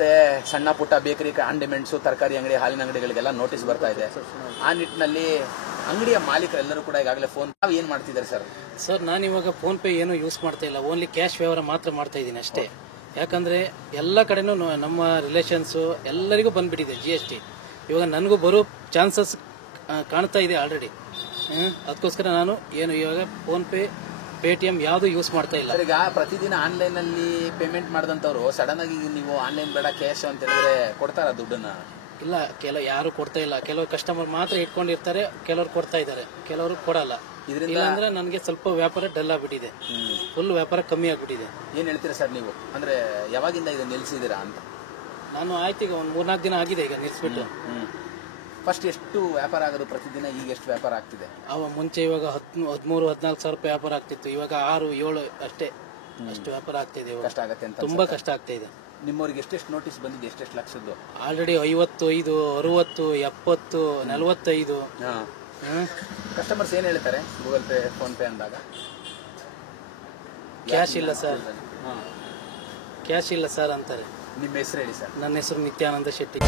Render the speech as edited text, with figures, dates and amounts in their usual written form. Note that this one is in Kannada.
ಮತ್ತೆ ಸಣ್ಣ ಪುಟ್ಟ ಬೇಕರಿ, ಕಾಂಡಿಮೆಂಟ್ಸು, ತರಕಾರಿ ಅಂಗಡಿ, ಹಾಲಿನ ಅಂಗಡಿಗಳಿಗೆಲ್ಲ ನೋಟಿಸ್ ಬರ್ತಾ ಇದೆ. ಆ ನಿಟ್ಟಿನಲ್ಲಿ ಅಂಗಡಿಯ ಮಾಲೀಕರೆಲ್ಲರೂ ಕೂಡ ಈಗಾಗಲೇ ಫೋನ್ ತಾವು ಏನ್ ಮಾಡ್ತಿದ್ದಾರೆ ಸರ್? ಸರ್, ನಾನು ಇವಾಗ ಫೋನ್ ಪೇ ಏನು ಯೂಸ್ ಮಾಡ್ತಾ ಇಲ್ಲ, ಓನ್ಲಿ ಕ್ಯಾಶ್ ವ್ಯವಹಾರ ಮಾತ್ರ ಮಾಡ್ತಾ ಇದ್ದೀನಿ ಅಷ್ಟೇ. ಯಾಕಂದ್ರೆ ಎಲ್ಲ ಕಡೆನೂ ನಮ್ಮ ರಿಲೇಷನ್ಸು ಎಲ್ಲರಿಗೂ ಬಂದ್ಬಿಟ್ಟಿದೆ GST. ಇವಾಗ ನನಗೂ ಬರೋ ಚಾನ್ಸಸ್ ಕಾಣ್ತಾ ಇದೆ ಆಲ್ರೆಡಿ. ಅದಕ್ಕೋಸ್ಕರ ನಾನು ಏನು ಇವಾಗ ಫೋನ್ ಪೇ, ಪೇಟಿಎಂ ಯಾವುದು ಯೂಸ್ ಮಾಡ್ತಾ ಇಲ್ಲ. ಈಗ ಪ್ರತಿದಿನ ಆನ್ಲೈನ್ ಅಲ್ಲಿ ಪೇಮೆಂಟ್ ಮಾಡಿದಂತವ್ರು ಸಡನ್ ಆಗಿ ನೀವು ಆನ್ಲೈನ್ ಬೇಡ ಕ್ಯಾಶ್ ಅಂತ ಹೇಳಿದ್ರೆ ಕೊಡ್ತಾರ ದುಡ್ಡನ್ನ? ಇಲ್ಲ, ಯಾರು ಕೊಡ್ತಾ ಇಲ್ಲ. ಕೆಲವರು ಕಸ್ಟಮರ್ ಮಾತ್ರ ಇಟ್ಕೊಂಡಿರ್ತಾರೆ, ಕೆಲವರು ಕೊಡ್ತಾ ಇದ್ದಾರೆ, ಕೆಲವರು ಕೊಡಲ್ಲ. ಇಲ್ಲ ಅಂದ್ರೆ ನನಗೆ ಸ್ವಲ್ಪ ವ್ಯಾಪಾರ ಡಲ್ ಆಗ್ಬಿಟ್ಟಿದೆ, ಫುಲ್ ವ್ಯಾಪಾರ ಕಮ್ಮಿ ಆಗ್ಬಿಟ್ಟಿದೆ. ಏನ್ ಹೇಳ್ತೀರಾ ಸರ್ ನೀವು? ಅಂದ್ರೆ ಯಾವಾಗಿಂದ ಇದು ನಿಲ್ಸಿದೀರಾ ಅಂತ? ನಾನು ಆಯ್ತು ಈಗ ಒಂದು 3-4 ದಿನ ಆಗಿದೆ ಈಗ ನಿಲ್ಸ್ಬಿಟ್ಟು. ಫಸ್ಟ್ ಎಷ್ಟು ವ್ಯಾಪಾರ ಆಗೋದು ಪ್ರತಿದಿನ, ಈಗ ಎಷ್ಟು ವ್ಯಾಪಾರ ಆಗ್ತಿದೆ? ಮುಂಚೆ ಇವಾಗ 13-14 ಸಾವಿರ ರೂಪಾಯಿ ವ್ಯಾಪಾರ ಆಗ್ತಿತ್ತು, ಇವಾಗ 6-7 ಅಷ್ಟೇ, ಅಷ್ಟು ವ್ಯಾಪಾರ ಆಗ್ತಿದೆ. ಕಷ್ಟ ಆಗತ್ತೆ ಅಂತ ತುಂಬಾ ಕಷ್ಟ ಆಗ್ತಾ ಇದೆ. ನಿಮ್ಮವ್ರಿಗೆ ಎಷ್ಟೆಷ್ಟು ನೋಟಿಸ್ ಬಂದಿದೆ? ಎಷ್ಟೆಷ್ಟು ಲಕ್ಷದ್ದು? ಆಲ್ರೆಡಿ 55, 60, 70, 45. ಕಸ್ಟಮರ್ಸ್ ಏನ್ ಹೇಳ್ತಾರೆ ಗೂಗಲ್ ಪೇ, ಫೋನ್ ಪೇ ಅಂದಾಗ? ಕ್ಯಾಶ್ ಇಲ್ಲ ಸರ್, ಕ್ಯಾಶ್ ಇಲ್ಲ ಸರ್ ಅಂತಾರೆ. ನಿಮ್ಮ ಹೆಸರು ಹೇಳಿ ಸರ್. ನನ್ನ ಹೆಸರು ನಿತ್ಯಾನಂದ ಶೆಟ್ಟಿ.